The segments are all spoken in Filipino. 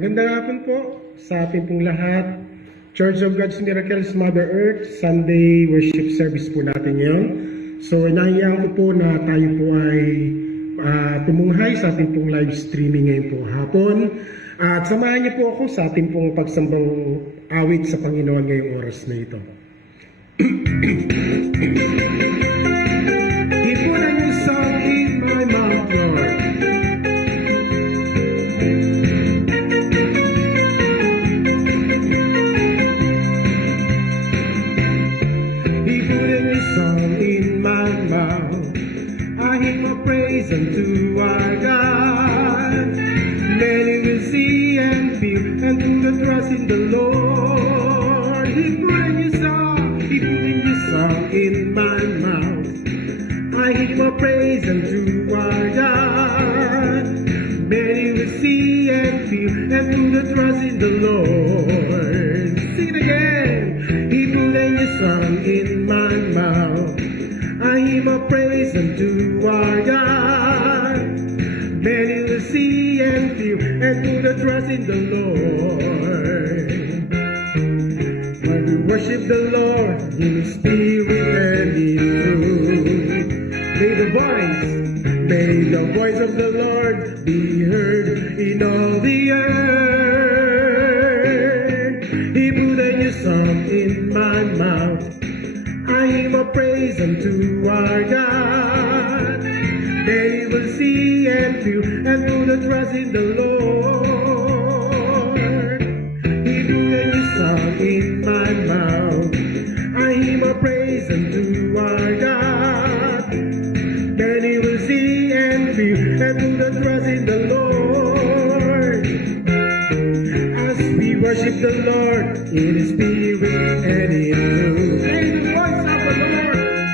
Magandang hapon po sa ating pong lahat. Church of God's Miracles, Mother Earth, Sunday worship service po natin ngayon. So, inahiyaan ko po na tayo po ay tumunghay sa ating pong live streaming ngayon po hapon. At samahan niyo po ako sa ating pong pagsambang awit sa Panginoon ngayong oras na ito. He put a new song in my mouth, Lord. He put a new song in my mouth. I hymn of praise unto our God. Many will see and feel and put the trust in the Lord. He put a new song, He put a new song in my mouth. I hymn of praise unto our God. Many will see and feel and put the trust in the Lord. Sing it again. He put a new song in my mouth. I hymn of praise unto our God. Many will see and feel and put a trust in the Lord. When we worship the Lord in His spirit and in truth, may the voice of the Lord be heard in all the earth. He put a new song in my mouth. I hymn of praise unto our God. They will see and feel and put a trust in the Lord. He put a new song in my mouth. I hymn of praise unto our God. Many will see and feel and put a trust in the Lord. As we worship the Lord in His spirit and in truth.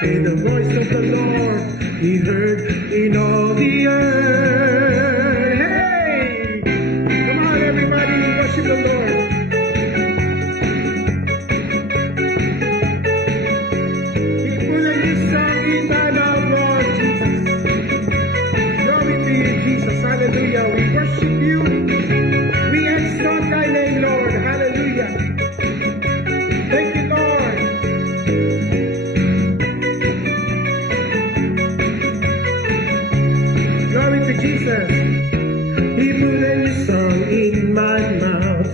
May the voice of the Lord be heard in all the earth. Hey! Come on, everybody, worship the Lord. He put a new song in my mouth, Lord Jesus. Glory to you, Jesus. Hallelujah. We worship you. We exalt thy name, Lord. Hallelujah. Thank you, Lord. Glory to Jesus. He put a new song in my mouth.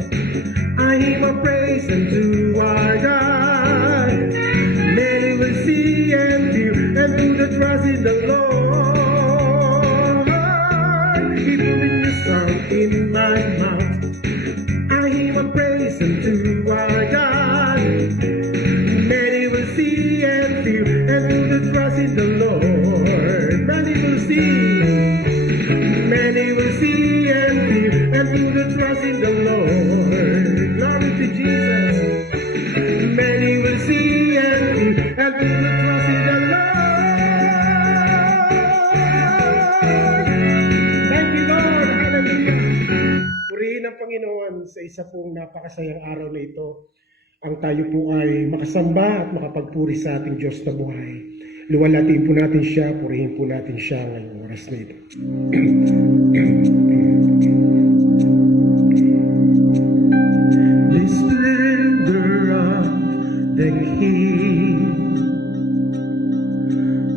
I hymn of praise unto our God. Many will see and feel and put the trust in the Lord. He put a new song in my mouth. I hymn of praise unto our God. Many will see and feel and put the trust in the Lord. Many will see. Many will see and feel and put the trust in the Lord. Glory to Jesus. Many will see and feel and put the trust in the Lord. Thank you, Lord. Hallelujah. Purihin ang Panginoon sa isa pong napakasayang araw na ito. Ang tayo po ay makasamba at makapagpuri sa ating Diyos na buhay. Luwalhatiin po natin siya, purihin po natin siya ngayong oras na ito. The splendor of the King,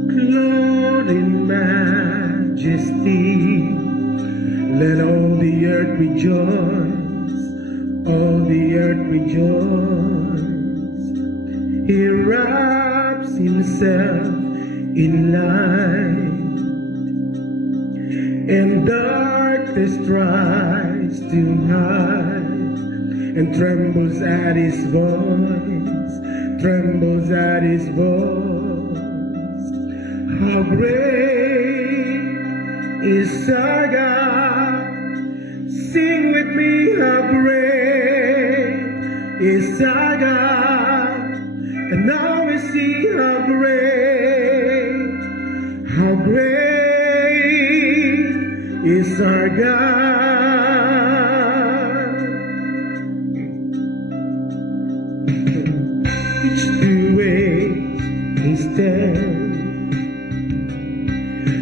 clothed in majesty, let all the earth rejoice, all the earth rejoice. He wraps Himself in light, and darkness tries to hide, and trembles at His voice, trembles at His voice. How great is our God! Sing with me, how great is our God! And now we see how great is our God. Each way He stands,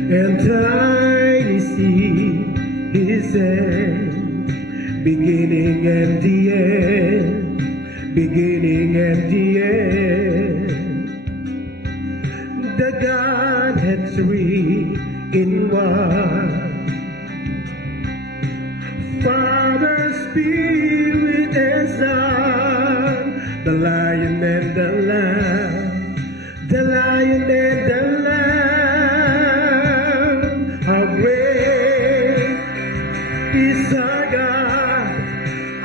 and tiny see His hand. beginning and the end, beginning and the end. The Godhead three in one. Father, Spirit, and Son, the Lion and the Lamb, the Lion and the Lamb. How great is our God?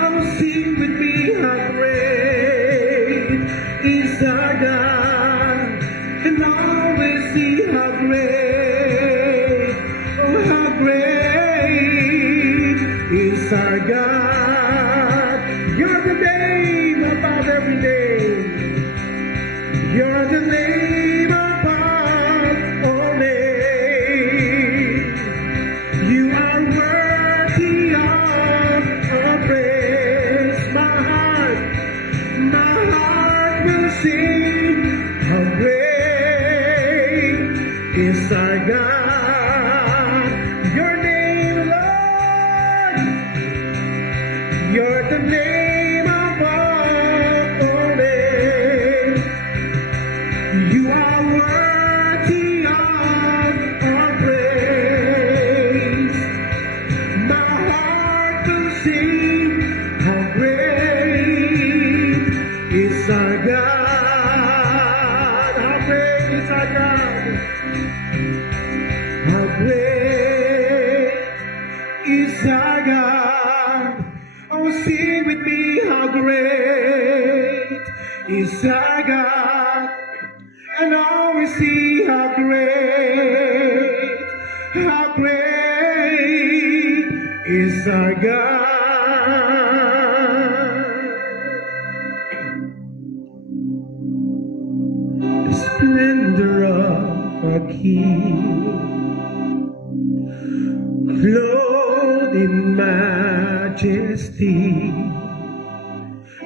Oh, sing with me, how great is our God, and always see how great, oh, how great is our God. You're the name above every name. You're the name above all names. You are worthy of our praise. My heart will sing. How great is our God. Your name, Lord. You're the name above all names. You are worthy of our praise. My heart will sing. How great is our God. How great is our God. How great is our God. Oh, sing with me, how great is our God. And always see how great is our God. The splendor of our King, clothed in majesty.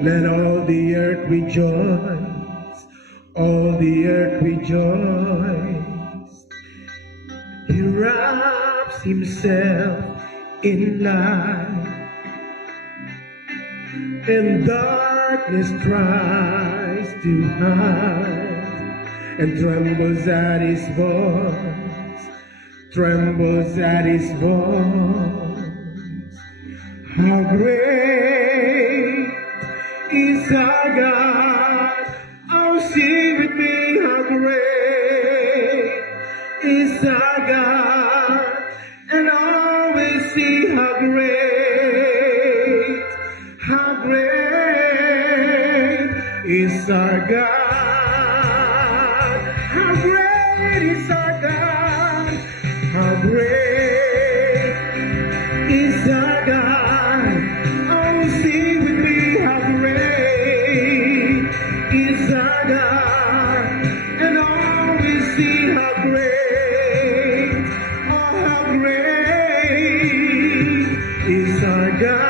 Let all the earth rejoice, all the earth rejoice. He wraps himself in light, and darkness tries to hide, and trembles at his voice, trembles at his voice. How great is our God. Oh, sing with me, how great is our God. And always see how great is our God. How great is our God. How great is our God. Oh, sing with me, how great is our God. And always see how great, oh, how great is our God.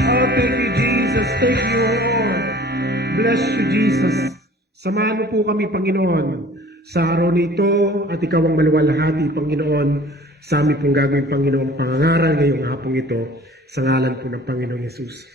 Oh, thank you, Jesus. Thank you, Lord. Bless you, Jesus. Samahan mo po kami, Panginoon, sa araw nito at ikaw ang maluwalhati, Panginoon, sa aming pong gagawin, Panginoon, pangangaral ngayong hapong ito sa ngalan po ng Panginoong Yesus.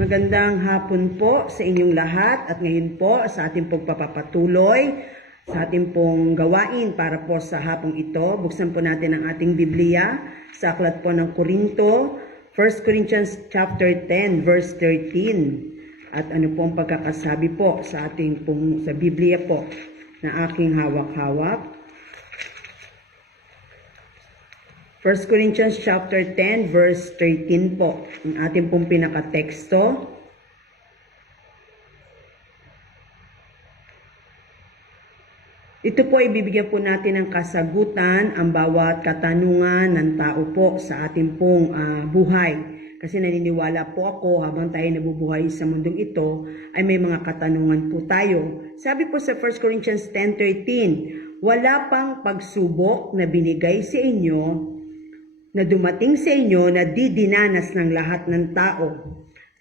Magandang hapon po sa inyong lahat at ngayon po sa ating pagpapatuloy sa ating pong gawain para po sa hapong ito. Buksan po natin ang ating Biblia sa aklat po ng Korinto, 1 Corinthians chapter 10 verse 13. At ano po ang pagkakasabi po sa ating pong sa Biblia po na aking hawak-hawak. 1 Corinthians chapter 10 verse 13 po ang ating pong pinakateksto. Ito po ay bibigyan po natin ng kasagutan ang bawat katanungan ng tao po sa ating pong buhay. Kasi naniniwala po ako habang tayo nabubuhay sa mundong ito ay may mga katanungan po tayo. Sabi po sa 1 Corinthians 10:13, wala pang pagsubok na binigay sa inyo na dumating sa inyo na didinanas ng lahat ng tao.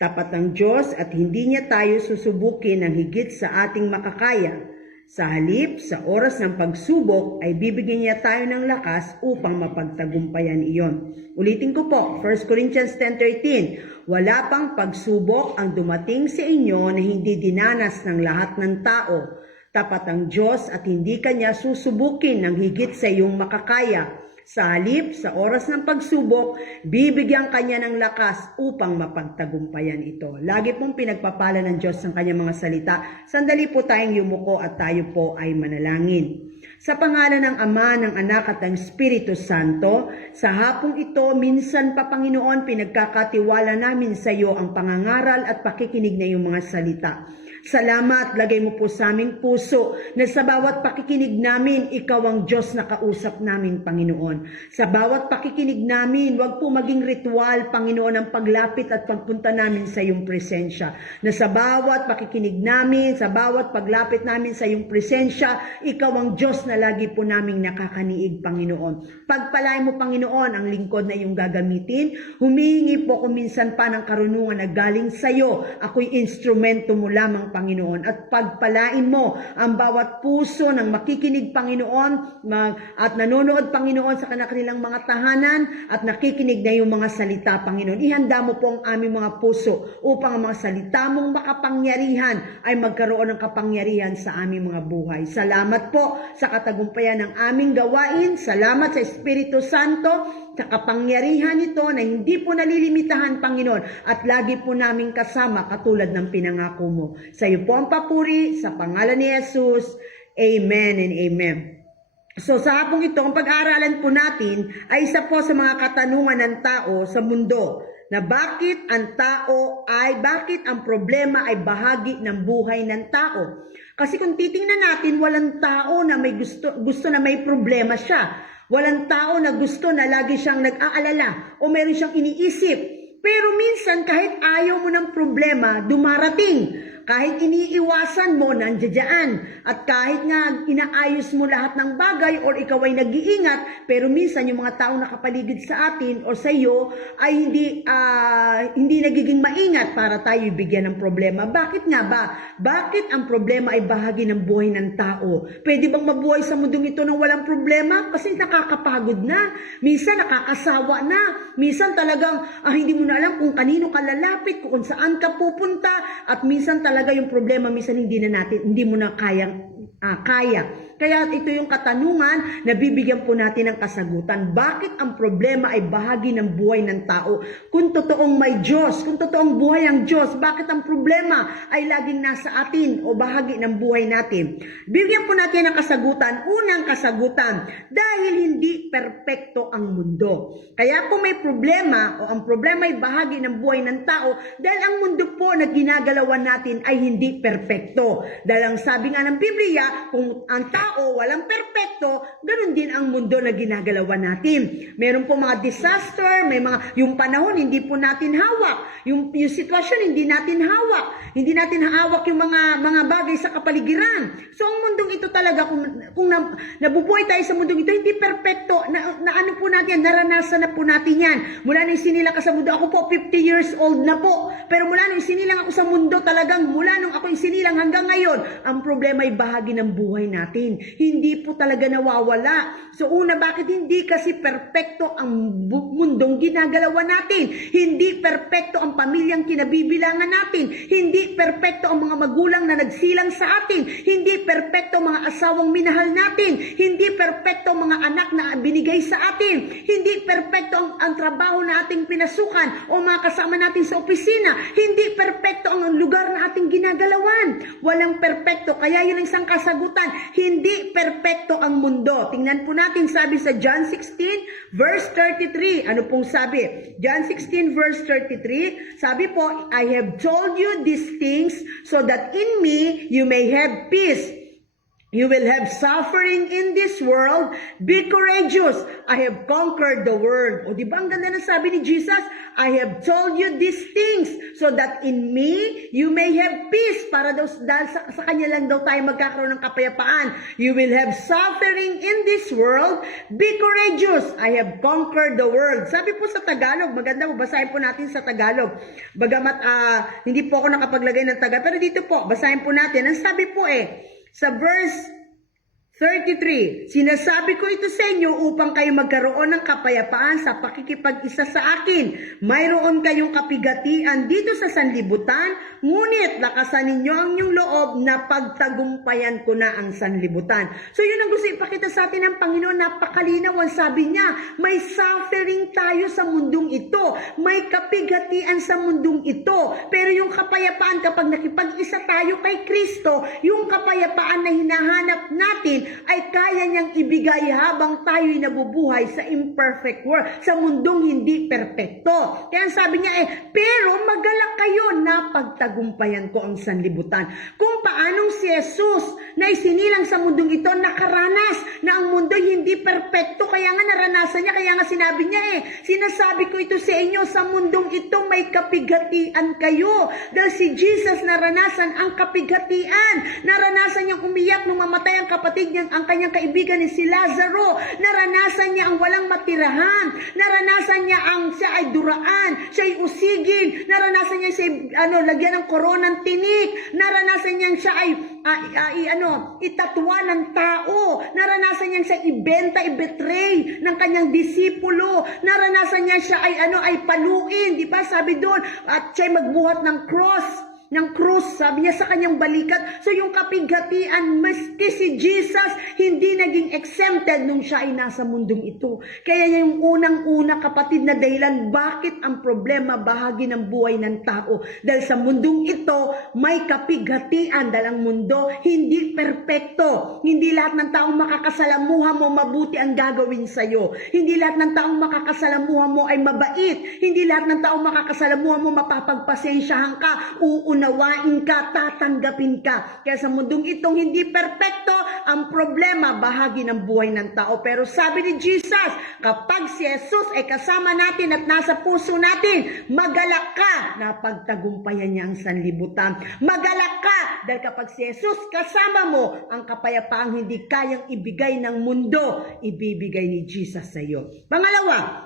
Tapat ang Diyos at hindi niya tayo susubukin ng higit sa ating makakaya. Sa halip, sa oras ng pagsubok ay bibigyan niya tayo ng lakas upang mapagtagumpayan iyon. Ulitin ko po, 1 Corinthians 10:13, wala pang pagsubok ang dumating sa inyo na hindi dinanas ng lahat ng tao. Tapat ang Diyos at hindi kanya susubukin ng higit sa iyong makakaya. Sa halip, sa oras ng pagsubok, bibigyan kanya ng lakas upang mapagtagumpayan ito. Lagi pong pinagpapala ng Diyos ang kanyang mga salita. Sandali po tayong yumuko at tayo po ay manalangin. Sa pangalan ng Ama, ng Anak at ng Espiritu Santo, sa hapong ito, minsan pa Panginoon, pinagkakatiwala namin sa iyo ang pangangaral at pakikinig na iyong mga salita. Salamat, lagay mo po sa aming puso na sa bawat pakikinig namin, ikaw ang Diyos na kausap namin, Panginoon. Sa bawat pakikinig namin, wag po maging ritual, Panginoon, ang paglapit at pagpunta namin sa iyong presensya. Na sa bawat pakikinig namin, sa bawat paglapit namin sa iyong presensya, ikaw ang Diyos na lagi po naming nakakaniig, Panginoon. Pagpalain mo, Panginoon, ang lingkod na iyong gagamitin. Humingi po kung minsan pa ng karunungan na galing sa iyo. Ako'y instrumento mo lamang, Panginoon, at pagpalain mo ang bawat puso ng makikinig, Panginoon, at nanonood, Panginoon, sa kanilang mga tahanan at nakikinig na yung mga salita, Panginoon. Ihanda mo po ang aming mga puso upang ang mga salita mong makapangyarihan ay magkaroon ng kapangyarihan sa aming mga buhay. Salamat po sa katagumpayan ng aming gawain. Salamat sa Espiritu Santo sa kapangyarihan nito na hindi po nalilimitahan, Panginoon, at lagi po naming kasama katulad ng pinangako mo. Sa iyo po ang papuri, sa pangalan ni Jesus. Amen and amen. So sa hapong ito, ang pag-aaralan po natin ay isa po sa mga katanungan ng tao sa mundo na bakit ang problema ay bahagi ng buhay ng tao. Kasi kung titingnan natin, walang tao na may gusto na may problema siya. Walang tao na gusto na lagi siyang nag-aalala o meron siyang iniisip. Pero minsan kahit ayaw mo ng problema, dumarating. Kahit iniiwasan mo, nandiyan. At kahit nga inaayos mo lahat ng bagay or ikaw ay nag-iingat, pero minsan yung mga taong nakapaligid sa atin o sa iyo ay hindi nagiging maingat para tayo bigyan ng problema. Bakit nga ba? Bakit ang problema ay bahagi ng buhay ng tao? Pwede bang mabuhay sa mundong ito nang walang problema? Kasi nakakapagod na. Minsan nakakasawa na. Minsan talagang hindi mo na alam kung kanino ka lalapit, kung saan ka pupunta, at minsan talaga yung problema minsan hindi mo na kaya. Kaya ito yung katanungan na bibigyan po natin ng kasagutan. Bakit ang problema ay bahagi ng buhay ng tao? Kung totoong may Diyos, kung totoong buhay ang Diyos, bakit ang problema ay laging nasa atin o bahagi ng buhay natin? Bibigyan po natin ng kasagutan. Unang kasagutan, dahil hindi perpekto ang mundo. Kaya kung may problema o ang problema ay bahagi ng buhay ng tao, dahil ang mundo po na ginagalawan natin ay hindi perpekto. Dahil ang sabi nga ng Biblia, kung ang tao walang perpekto, ganun din ang mundo na ginagalawan natin. Meron po mga disaster, yung panahon hindi po natin hawak, yung sitwasyon hindi natin hawak, hindi natin hawak yung mga bagay sa kapaligiran. So ang mundong ito talaga, kung nabubuhay tayo sa mundong ito, hindi perpekto, na ano po natin, naranasan na po natin yan. Mula nung isinilang ka sa mundo, ako po 50 years old na po, pero mula nung isinilang ako sa mundo, talagang mula nung ako isinilang hanggang ngayon, ang problema ay bahagi ng buhay natin. Hindi po talaga nawawala. So una, bakit hindi? Kasi perpekto ang mundong ginagalawan natin. Hindi perpekto ang pamilyang kinabibilangan natin. Hindi perpekto ang mga magulang na nagsilang sa atin. Hindi perpekto ang mga asawang minahal natin. Hindi perpekto ang mga anak na binigay sa atin. Hindi perpekto ang trabaho na ating pinasukan o mga kasama natin sa opisina. Hindi perpekto ang lugar na ating ginagalawan. Walang perpekto. Kaya yun ang isang kasagutan. Hindi perpekto ang mundo. Tingnan po natin, sabi sa John 16 verse 33. Ano pong sabi? John 16 verse 33, sabi po, I have told you these things so that in me you may have peace. You will have suffering in this world. Be courageous. I have conquered the world. O di ba ang ganda na sabi ni Jesus? I have told you these things so that in me you may have peace. Para daw sa kanya lang daw tayo magkakaroon ng kapayapaan. You will have suffering in this world. Be courageous. I have conquered the world. Sabi po sa Tagalog, maganda po, basahin po natin sa Tagalog. Bagamat hindi po ako nakapaglagay ng Tagalog, pero dito po, basahin po natin. Ang sabi po Sa verse 33, sinasabi ko ito sa inyo upang kayo magkaroon ng kapayapaan sa pakikipag-isa sa akin. Mayroon kayong kapigatian dito sa sanlibutan, ngunit lakasan ninyo ang inyong loob na pagtagumpayan ko na ang sanlibutan. So yun ang gusto ipakita sa atin ng Panginoon, napakalinaw ang sabi niya, may suffering tayo sa mundong ito, may kapigatian sa mundong ito, pero yung kapayapaan kapag nakipag-isa tayo kay Kristo, yung kapayapaan na hinahanap natin, ay kaya niyang ibigay habang tayo'y nabubuhay sa imperfect world, sa mundong hindi perpekto. Kaya sabi niya pero magalak kayo na pagtagumpayan ko ang sanlibutan. Kung paanong si Jesus na isinilang sa mundong ito, nakaranas na ang mundo'y hindi perpekto, kaya nga naranasan niya, kaya nga sinabi niya sinasabi ko ito sa inyo, sa mundong ito may kapigatian kayo. Dahil si Jesus naranasan ang kapigatian, naranasan niyang umiyak nung mamatay ang kapatid niyang, ang kanyang kaibigan ni si Lazaro, naranasan niya ang walang matirahan, naranasan niya ang siya ay duraan, siya ay usigin, naranasan niya siya lagyan ng koronang tinik, naranasan niya siya ay itatwa ng tao, naranasan niya siya ibenta, ibetray ng kanyang disipulo, naranasan niya siya ay paluin, di ba? Sabi doon, at siya ay magbuhat ng krus, sabi niya sa kanyang balikat. So yung kapigatian, maski si Jesus, hindi naging exempted nung siya ay nasa mundong ito. Kaya yung unang-una, kapatid, na dahilan bakit ang problema bahagi ng buhay ng tao. Dahil sa mundong ito, may kapigatian. Dahil ang mundo, hindi perpekto. Hindi lahat ng taong makakasalamuha mo, mabuti ang gagawin sa'yo. Hindi lahat ng taong makakasalamuha mo ay mabait. Hindi lahat ng taong makakasalamuha mo, mapapagpasensyahan ka, uunawain ka, tatanggapin ka. Kaya sa mundong itong hindi perpekto, ang problema bahagi ng buhay ng tao. Pero sabi ni Jesus, kapag si Jesus ay kasama natin at nasa puso natin, magalak ka na pagtagumpayan niya ang sanlibutan. Magalak ka dahil kapag si Jesus kasama mo, ang kapayapaang hindi kayang ibigay ng mundo, ibibigay ni Jesus sa iyo. Pangalawa,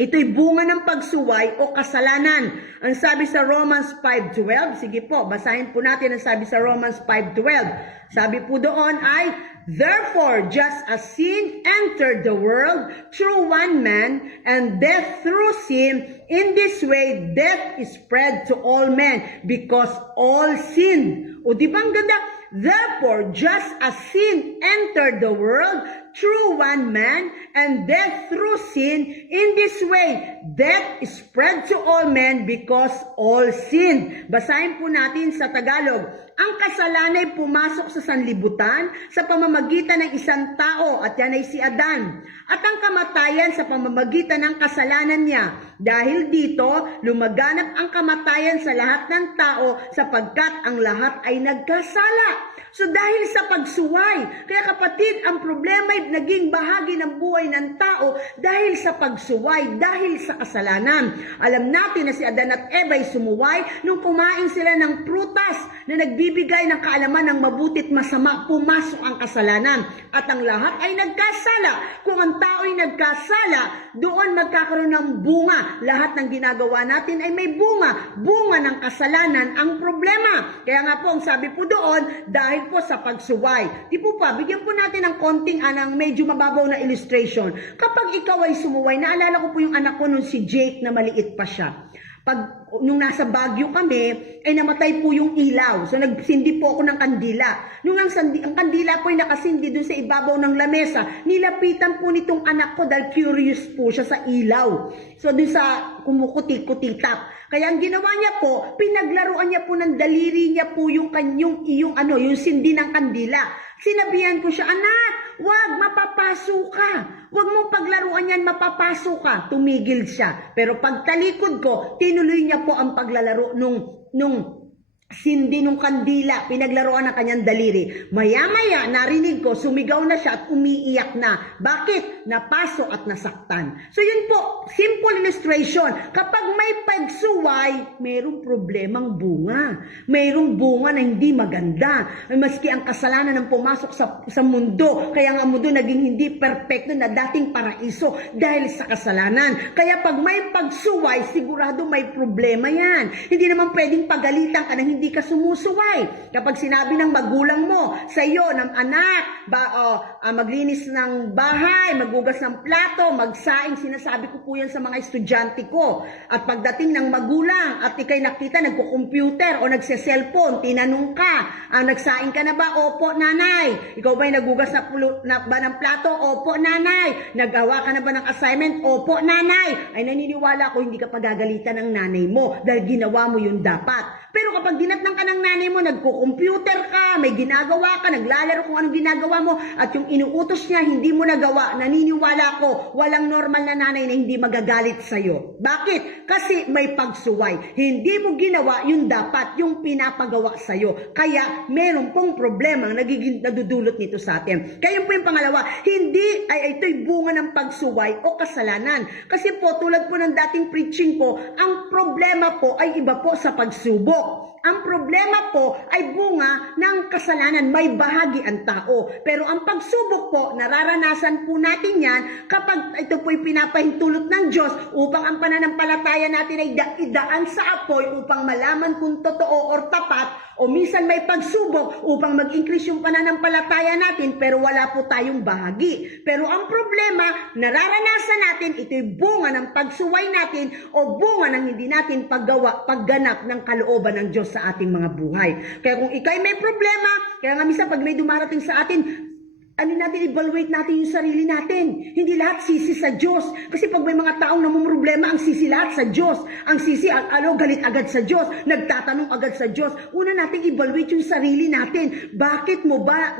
ito'y bunga ng pagsuway o kasalanan. Ang sabi sa Romans 5:12, sige po, basahin po natin ang sabi sa Romans 5:12. Sabi po doon ay, therefore, just as sin entered the world through one man, and death through sin, in this way, death is spread to all men, because all sinned. O di ba ang ganda? Therefore, just as sin entered the world through one man, and death through sin, in this way, death is spread to all men because all sinned. Basahin po natin sa Tagalog. Ang kasalanan ay pumasok sa sanlibutan sa pamamagitan ng isang tao, at yan ay si Adan. At ang kamatayan sa pamamagitan ng kasalanan niya. Dahil dito, lumaganap ang kamatayan sa lahat ng tao sapagkat ang lahat ay nagkasala. So dahil sa pagsuway, kaya kapatid, ang problema ay naging bahagi ng buhay ng tao dahil sa pagsuway, dahil sa kasalanan. Alam natin na si Adan at Eva ay sumuway nung kumain sila ng prutas na nagbibigay ng kaalaman ng mabuti at masama, pumasok ang kasalanan. At ang lahat ay nagkasala. Kung ang tao ay nagkasala, doon magkakaroon ng bunga. Lahat ng ginagawa natin ay may bunga. Bunga ng kasalanan ang problema. Kaya nga po, ang sabi po doon, dahil po sa pagsuway. Di po pa, bigyan po natin ng konting anang medyo mababaw na illustration. Kapag ikaw ay sumuway, naalala ko po yung anak ko nung si Jake na maliit pa siya. Nung nasa Baguio kami, ay namatay po yung ilaw. So nagsindi po ako ng kandila. Nung ang kandila po ay nakasindi dun sa ibabaw ng lamesa, nilapitan po nitong anak ko dahil curious po siya sa ilaw. So dun sa kumukuti-kutitap. Kaya ang ginawa niya po, pinaglaruan niya po ng daliri niya po yung sindi ng kandila. Sinabihan ko siya, anak, wag, mapapaso ka. Wag mong paglaruan yan, mapapaso ka. Tumigil siya. Pero pagtalikod ko, tinuloy niya po ang paglalaro nung sindi nung kandila, pinaglaruan ng kanyang daliri. Maya-maya, narinig ko, sumigaw na siya at umiiyak na. Bakit? Napaso at nasaktan. So yun po, simple illustration. Kapag may pagsuway, mayroong problemang bunga. Mayroong bunga na hindi maganda. Maski ang kasalanan ng pumasok sa mundo, kaya nga mundo naging hindi perfecto na dating paraiso dahil sa kasalanan. Kaya pag may pagsuway, sigurado may problema yan. Hindi naman pwedeng pagalitan ka ng hindi ka sumusuway. Kapag sinabi ng magulang mo sa iyo, ng anak, maglinis ng bahay, maghugas ng plato, magsaing, sinasabi ko po yan sa mga estudyante ko. At pagdating ng magulang at ikay nakita nagko-computer o nagse-cellphone, tinanong ka, nagsaing ka na ba? Opo, nanay. Ikaw ba'y naghugas ba ng plato? Opo, nanay. Naggawa ka na ba ng assignment? Opo, nanay. Ay naniniwala ko hindi ka pagagalitan ng nanay mo dahil ginawa mo yung dapat. Pero kapag dinatnang ka ng nanay mo, nagko-computer ka, may ginagawa ka, naglalaro kung anong ginagawa mo, at yung inuutos niya, hindi mo nagawa, naniniwala ko, walang normal na nanay na hindi magagalit sa'yo. Bakit? Kasi may pagsuway. Hindi mo ginawa yung dapat, yung pinapagawa sa'yo. Kaya, meron pong problema nagiging nadudulot nito sa atin. Kaya yun po yung pangalawa, ito'y bunga ng pagsuway o kasalanan. Kasi po, tulad po ng dating preaching ko, ang problema po ay iba po sa pagsubok. Ang problema po ay bunga ng kasalanan, may bahagi ang tao. Pero ang pagsubok po, nararanasan po natin yan kapag ito po'y pinapahintulot ng Diyos upang ang pananampalataya natin ay idaan sa apoy upang malaman kung totoo or tapat, o minsan may pagsubok upang mag-increase yung pananampalataya natin pero wala po tayong bahagi. Pero ang problema, nararanasan natin, ito'y bunga ng pagsuway natin o bunga ng hindi natin pagganap ng kalooban ng Diyos sa ating mga buhay. Kaya kung ikay may problema, kaya nga minsan pag may dumarating sa atin, evaluate natin yung sarili natin. Hindi lahat sisi sa Diyos. Kasi pag may mga taong namumroblema, ang sisi lahat sa Diyos. Ang sisi, galit agad sa Diyos. Nagtatanong agad sa Diyos. Una natin evaluate yung sarili natin. Bakit mo ba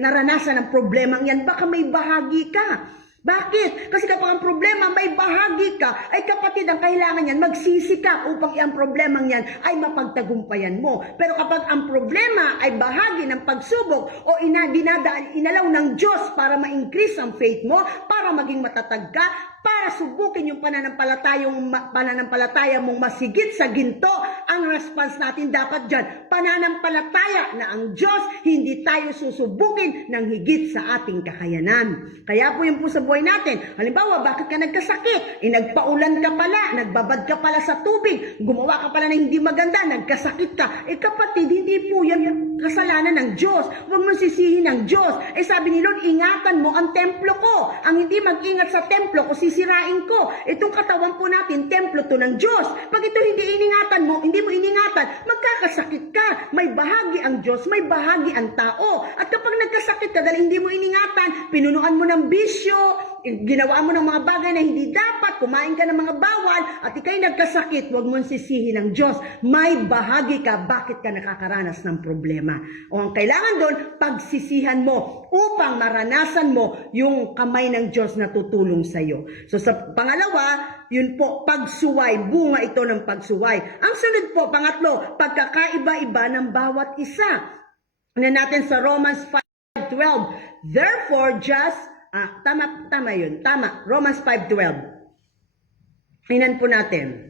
naranasan ang problemang yan? Baka may bahagi ka. Bakit? Kasi kapag ang problema may bahagi ka, ay kapatid, ang kailangan yan, magsisi ka upang ang problemang yan ay mapagtagumpayan mo. Pero kapag ang problema ay bahagi ng pagsubok o inalaw ng Diyos para ma-increase ang faith mo, para maging matatag ka, para subukin yung pananampalataya mong masigit sa ginto, ang response natin dapat dyan, pananampalataya na ang Diyos, hindi tayo susubukin ng higit sa ating kakayanan. Kaya po yun po sa buhay natin. Halimbawa, bakit ka nagkasakit? Nagpaulan ka pala, nagbabad ka pala sa tubig, gumawa ka pala na hindi maganda, nagkasakit ka. Kapatid, hindi po yan yung kasalanan ng Diyos. Huwag mo sisihin ng Diyos. Sabi ni Lord, ingatan mo ang templo ko. Ang hindi mag-ingat sa templo ko, sisirain ko. Itong katawan po natin, templo to ng Diyos. Pag ito hindi mo iningatan, magkakasakit ka. May bahagi ang Diyos, may bahagi ang tao. At kapag nagkasakit ka dahil hindi mo iningatan, pinunuan mo ng bisyo, ginawa mo ng mga bagay na hindi dapat, kumain ka ng mga bawal, at ikay nagkasakit, huwag mong sisihin ng Diyos. May bahagi ka, bakit ka nakakaranas ng problema. O ang kailangan doon, pagsisihan mo upang maranasan mo yung kamay ng Diyos na tutulong sa iyo. So sa pangalawa, yun po, pagsuway, bunga ito ng pagsuway. Ang sunod po, pangatlo, pagkakaiba-iba ng bawat isa. Ano natin sa Romans 5:12, therefore just tama yun. Tama. Romans 5:12. Tingnan po natin.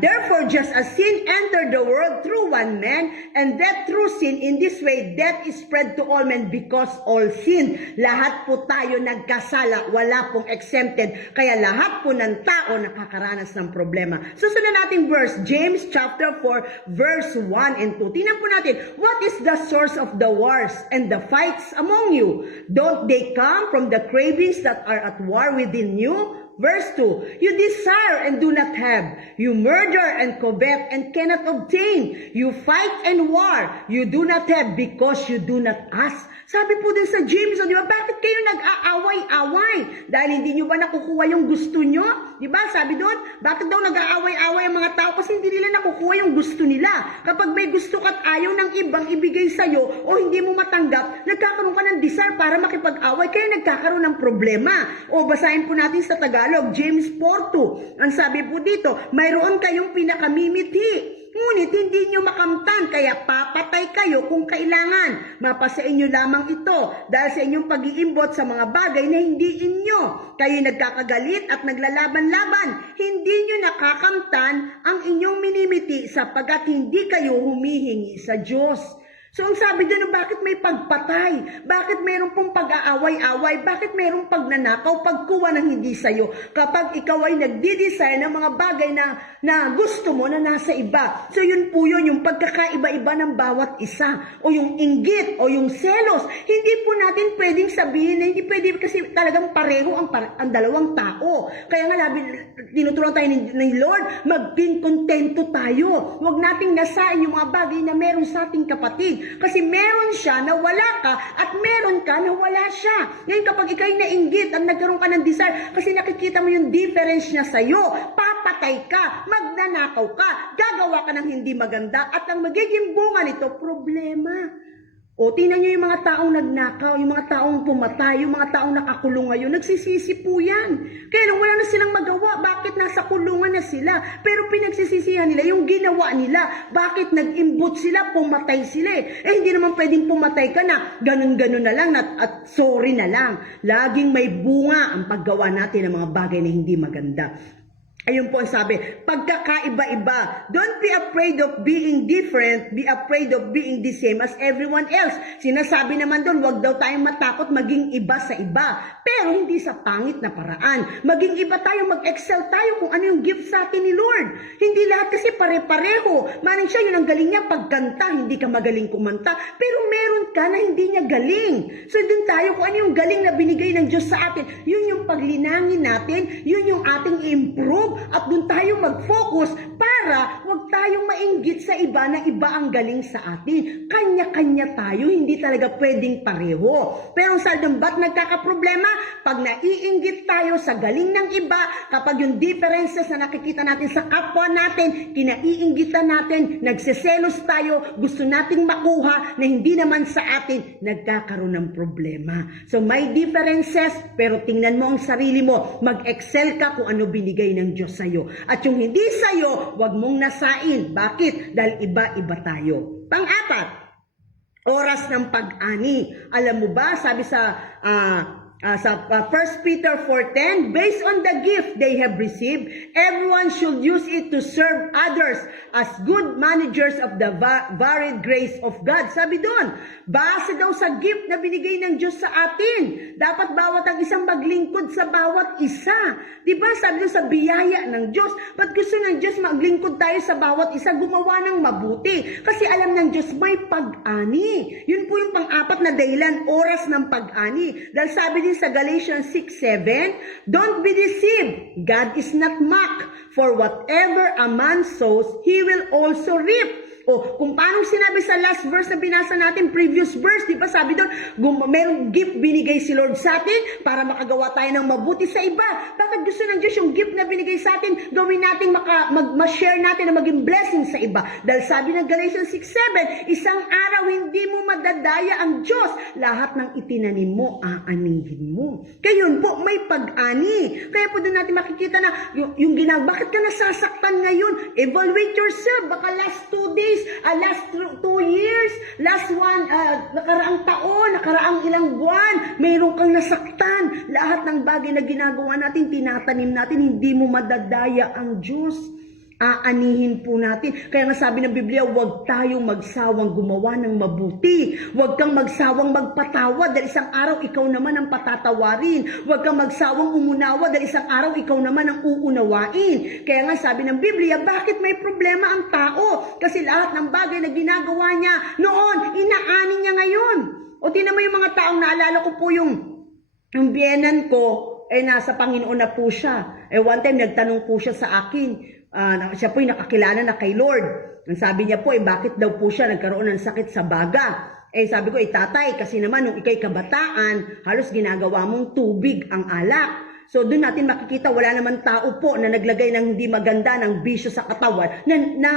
Therefore, just as sin entered the world through one man, and death through sin, in this way, death is spread to all men because all sin. Lahat po tayo nagkasala, wala pong exempted. Kaya lahat po ng tao nakakaranas ng problema. Susunod nating verse, James chapter 4, verse 1 and 2. Tingnan po natin, what is the source of the wars and the fights among you? Don't they come from the cravings that are at war within you? Verse 2, you desire and do not have. You murder and covet and cannot obtain. You fight and war. You do not have because you do not ask. Sabi po din sa James, di ba, bakit kayo nag-aaway-away? Dahil hindi nyo ba nakukuha yung gusto nyo? Di ba, sabi doon, bakit daw nag-aaway-away ang mga tao? Kasi hindi nila nakukuha yung gusto nila. Kapag may gusto ka at ayaw ng ibang ibigay sa'yo o hindi mo matanggap, nagkakaroon ka ng desire para makipag-away, kaya nagkakaroon ng problema. O basahin po natin sa Tagalog, James 4:2. Ang sabi po dito, mayroon kayong pinakamimiti. Ngunit hindi nyo makamtan, kaya papatay kayo kung kailangan. Mapasa inyo lamang ito dahil sa inyong pag-iimbot sa mga bagay na hindi inyo. Kayo nagkakagalit at naglalaban-laban. Hindi nyo nakakamtan ang inyong minimiti sapagkat hindi kayo humihingi sa Diyos. So ang sabi doon, bakit may pagpatay? Bakit mayroon pong pag-aaway-away? Bakit mayroong pagnanakaw, pagkuha ng hindi sa'yo? Kapag ikaw ay nagdi-desire ng mga bagay na gusto mo na nasa iba. So yun po yun, yung pagkakaiba-iba ng bawat isa. O yung inggit, o yung selos. Hindi po natin pwedeng sabihin na hindi pwede kasi talagang pareho ang dalawang tao. Kaya nga tinuturuan tayo ni Lord, maging kontento tayo. Huwag nating nasain yung mga bagay na meron sa ating kapatid. Kasi meron siya na wala ka at meron ka na wala siya. Ngayon kapag ikaw'y nainggit at nagkaroon ka ng desire kasi nakikita mo yung difference niya sa'yo, papatay ka, magnanakaw ka, gagawa ka ng hindi maganda at ang magiging bunga nito, problema. O, tingnan nyo yung mga taong nagnakaw, yung mga taong pumatay, yung mga taong nakakulong ngayon, nagsisisi po yan. Kaya lang wala na silang magawa, bakit nasa kulungan na sila? Pero pinagsisisihan nila yung ginawa nila, bakit nag-imbot sila, pumatay sila hindi naman pwedeng pumatay ka na, ganun-ganun na lang, at sorry na lang. Laging may bunga ang paggawa natin ng mga bagay na hindi maganda. Ayun po ang sabi, pagkakaiba-iba. Don't be afraid of being different, be afraid of being the same as everyone else. Sinasabi naman doon, wag daw tayong matakot maging iba sa iba. Pero hindi sa pangit na paraan. Maging iba tayo, mag-excel tayo kung ano yung gift sa atin ni Lord. Hindi lahat kasi pare-pareho. Maring siya, yun ang galing niya pagkanta, hindi ka magaling kumanta. Pero meron ka na hindi niya galing. So doon tayo kung ano yung galing na binigay ng Diyos sa atin. Yun yung paglinangin natin, yun yung ating improve at doon tayo mag-focus para wag tayong mainggit sa iba na iba ang galing sa atin. Kanya-kanya tayo, hindi talaga pwedeng pareho. Pero sa ba't nagkakaproblema? Pag naiinggit tayo sa galing ng iba, kapag yung differences na nakikita natin sa kapwa natin, kinaiinggitan natin, nagseselos tayo, gusto nating makuha na hindi naman sa atin, nagkakaroon ng problema. So may differences, pero tingnan mo ang sarili mo, mag-excel ka kung ano binigay ng Diyos sa'yo. At yung hindi sa'yo, wag mong nasain. Bakit? Dahil iba-iba tayo. Pang-apat, oras ng pag-ani. Alam mo ba, sabi sa 1 Peter 4:10, based on the gift they have received, everyone should use it to serve others as good managers of the varied grace of God. Sabi doon, base daw sa gift na binigay ng Diyos sa atin. Dapat bawat ang isang maglingkod sa bawat isa. Diba? Sabi doon sa biyaya ng Diyos. Ba't gusto ng Diyos maglingkod tayo sa bawat isa? Gumawa ng mabuti. Kasi alam ng Diyos may pag-ani. Yun po yung pang-apat na dahilan, oras ng pag-ani. Dahil sabi din sa Galatians 6:7, don't be deceived. God is not mocked. For whatever a man sows, he will also reap. O, kung paano sinabi sa last verse na binasa natin, previous verse, di ba sabi doon, merong gift binigay si Lord sa atin para makagawa tayo ng mabuti sa iba. Bakit gusto ng Diyos yung gift na binigay sa atin, gawin natin, ma-share natin na maging blessing sa iba? Dahil sabi ng Galatians 6:7, isang araw hindi mo madadaya ang Diyos. Lahat ng itinanim mo, aanihin mo. Kaya yun po, may pag-ani. Kaya po doon natin makikita na yung bakit ka nasasaktan ngayon? Evaluate yourself. Baka last 2 days, last 2 years, last one, nakaraang taon, nakaraang ilang buwan, mayroon kang nasaktan. Lahat ng bagay na ginagawa natin, tinatanim natin, hindi mo madadaya ang Diyos. Aanihin po natin. Kaya nga sabi ng Biblia, huwag tayong magsawang gumawa ng mabuti. Huwag kang magsawang magpatawad dahil isang araw ikaw naman ang patatawarin. Huwag kang magsawang umunawa dahil isang araw ikaw naman ang uunawain. Kaya nga sabi ng Biblia, bakit may problema ang tao? Kasi lahat ng bagay na ginagawa niya noon, inaani niya ngayon. O tinan mo yung mga taong naalala ko po yung biyenan ko, nasa Panginoon na po siya. One time nagtanong po siya sa akin, siya po yung nakakilala na kay Lord. Ang sabi niya po, bakit daw po siya nagkaroon ng sakit sa baga? Sabi ko, tatay, kasi naman nung ikay kabataan, halos ginagawa mong tubig ang alak. So doon natin makikita, wala naman tao po na naglagay ng hindi maganda ng bisyo sa katawan na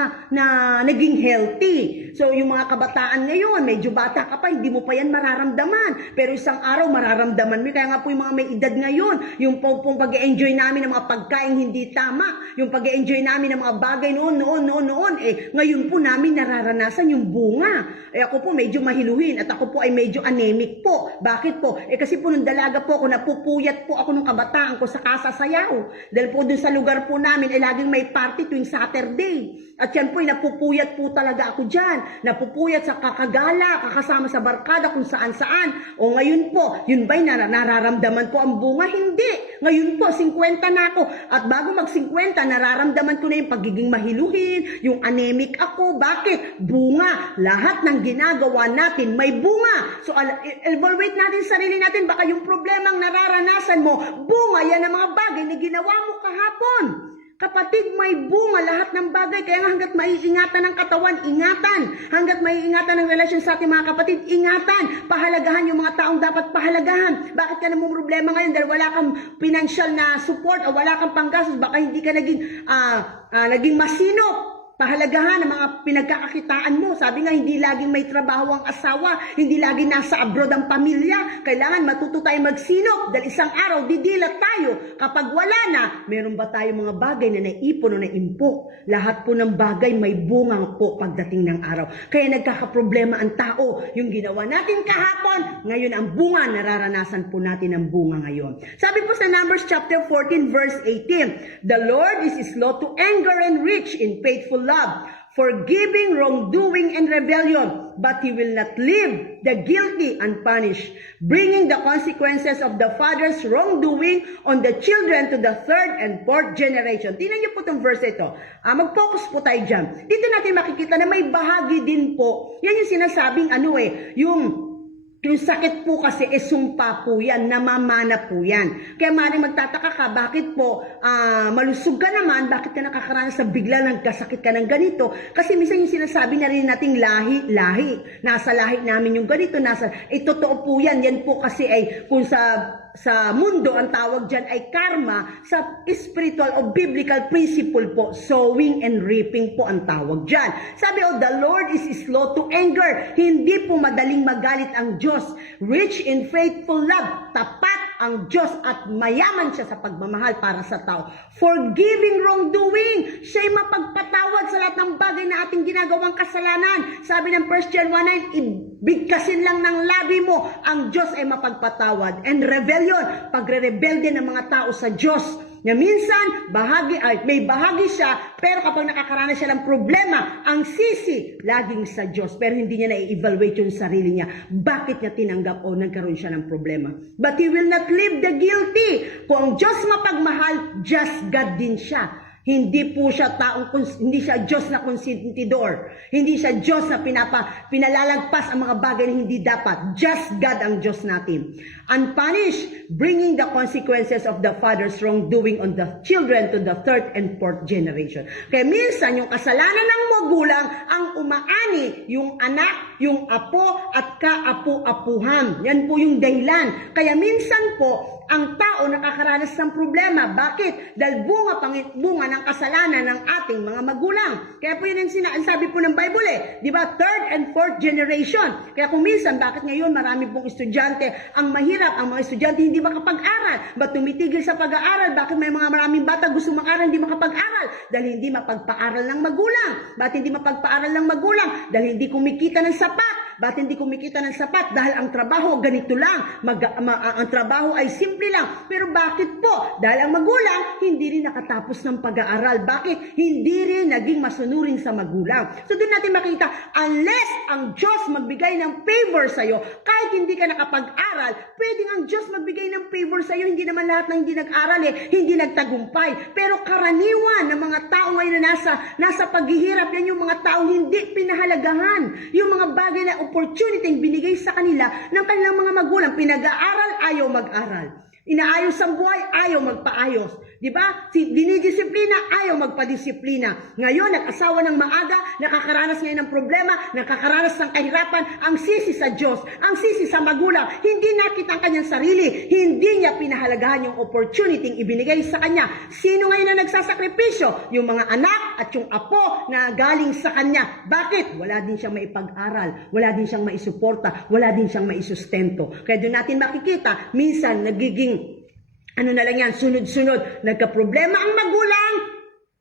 naging healthy. So yung mga kabataan ngayon, medyo bata ka pa, hindi mo pa yan mararamdaman. Pero isang araw mararamdaman mo. Kaya nga po yung mga may edad ngayon, yung pong pag-e-enjoy namin ng mga pagkain hindi tama, yung pag-e-enjoy namin ng mga bagay noon. Ngayon po namin nararanasan yung bunga. Ako po medyo mahiluhin at ako po ay medyo anemic po. Bakit po? Kasi po nung dalaga po ako, napupuyat po ako nung kabataan. pinagsasamahan ko sa kasasayaw. Dahil po dun sa lugar po namin ay laging may party tuwing Saturday. At yan po, napupuyat po talaga ako dyan. Napupuyat sa kakagala, kakasama sa barkada kung saan-saan. O ngayon po, yun ba'y nararamdaman ko ang bunga? Hindi. Ngayon po, 50 na ako. At bago mag-50, nararamdaman ko na yung pagiging mahiluhin, yung anemic ako. Bakit? Bunga. Lahat ng ginagawa natin may bunga. So, evaluate natin sarili natin. Baka yung problemang nararanasan mo, bunga yan ang mga bagay na ginawa mo kahapon. Kapatid, may bunga lahat ng bagay. Kaya nga hanggat maiingatan ng katawan, ingatan. Hanggat maiingatan ng relasyon sa ating mga kapatid, ingatan. Pahalagahan yung mga taong dapat pahalagahan. Bakit ka namang problema ngayon? Dahil wala kang financial na support o wala kang panggastos. Baka hindi ka naging masinop. Pahalagahan ang mga pinagkakakitaan mo. Sabi nga, hindi laging may trabaho ang asawa, hindi laging nasa abroad ang pamilya. Kailangan matuto tayo magsinop dahil isang araw didilat tayo. Kapag wala na, meron ba tayo mga bagay na naipon o naimpo? Lahat po ng bagay may bunga po pagdating ng araw. Kaya nagkakaproblema ang tao. Yung ginawa natin kahapon, ngayon ang bunga, nararanasan po natin ang bunga ngayon. Sabi po sa Numbers chapter 14 verse 18, "The Lord is slow to anger and rich in faithful love, forgiving wrongdoing and rebellion, but He will not leave the guilty unpunished, bringing the consequences of the father's wrongdoing on the children to the third and fourth generation." Tingnan niyo po itong verse ito. Mag-focus po tayo dyan. Dito natin makikita na may bahagi din po. Yan yung sinasabing yung sakit po kasi sumpa po yan, namamana po yan. Kaya maaaring magtataka ka, bakit po malusog ka naman, bakit ka nakakaranas sa bigla nagkasakit ka ng ganito? Kasi minsan yung sinasabi na rin nating lahi. Nasa lahi namin yung ganito, totoo po yan. Yan po kasi ay kung sa mundo, ang tawag dyan ay karma. Sa spiritual o biblical principle po, sowing and reaping po ang tawag dyan. Sabi, the Lord is slow to anger. Hindi po madaling magalit ang Diyos. Rich in faithful love. Tapat ang Diyos at mayaman siya sa pagmamahal para sa tao. Forgiving wrongdoing. Siya'y mapagpatawad sa lahat ng bagay na ating ginagawang kasalanan. Sabi ng 1 John 1:9, ibigkasin lang ng labi mo, ang Diyos ay mapagpatawad. And rebellion, pagre-rebelde ng mga tao sa Diyos. Na minsan, may bahagi siya, pero kapag nakakaranas siya ng problema, ang sisi, laging sa Diyos. Pero hindi niya na-evaluate yung sarili niya. Bakit niya tinanggap o nagkaroon siya ng problema? But He will not leave the guilty. Kung ang Diyos mapagmahal, just God din siya. Hindi po siya hindi siya Diyos na konsentidor. Hindi siya Diyos na pinalalagpas ang mga bagay na hindi dapat. Just God ang Diyos natin. Unpunished, bringing the consequences of the father's wrongdoing on the children to the third and fourth generation. Kaya minsan, yung kasalanan ng magulang ang umaani, yung anak, yung apo at kaapu-apuhan. Yan po yung dahilan. Kaya minsan po, ang tao nakakaranas ng problema. Bakit? Dahil bunga ng kasalanan ng ating mga magulang. Kaya po yun ang sabi po ng Bible Di ba? Third and fourth generation. Kaya kung minsan, bakit ngayon marami pong estudyante ang mahirap, ang mga estudyante hindi makapag-aral? Ba't tumitigil sa pag-aaral? Bakit may maraming bata gusto mag-aral, hindi makapag-aral? Dahil hindi mapagpaaral ng magulang. Bakit hindi mapagpaaral ng magulang? Dahil hindi kumikita ng sapat. Bakit hindi kumikita ng sapat? Dahil ang trabaho ganito lang. Ang trabaho ay simple lang. Pero bakit po? Dahil ang magulang hindi rin nakatapos ng pag-aaral. Bakit? Hindi rin naging masunurin sa magulang. So doon natin makita, unless ang Diyos magbigay ng favor sa'yo, kahit hindi ka nakapag-aral, pwedeng ang Diyos magbigay ng favor sa'yo. Hindi naman lahat ng hindi nag-aral hindi nagtagumpay. Pero karaniwan ng mga tao ngayon na nasa paghihirap, yan yung mga tao hindi pinahalagahan. Yung mga bagay na opportunity yung binigay sa kanila ng kanilang mga magulang. Pinag-aaral, ayaw mag-aral. Inaayos ang buhay, ayaw magpaayos. Diba? Dinidisiplina, ayaw magpadisiplina. Ngayon, nag-asawa ng maaga, nakakaranas ngayon ng problema, nakakaranas ng kahirapan, ang sisi sa Diyos, ang sisi sa magulang. Hindi nakita ang kanyang sarili. Hindi niya pinahalagahan yung opportunity ibinigay sa kanya. Sino ngayon na nagsasakripisyo? Yung mga anak at yung apo na galing sa kanya. Bakit? Wala din siyang maipag-aral. Wala din siyang maisuporta. Wala din siyang maisusustento. Kaya doon natin makikita, minsan nagiging na lang yan, sunod-sunod. Nagka-problema ang magulang,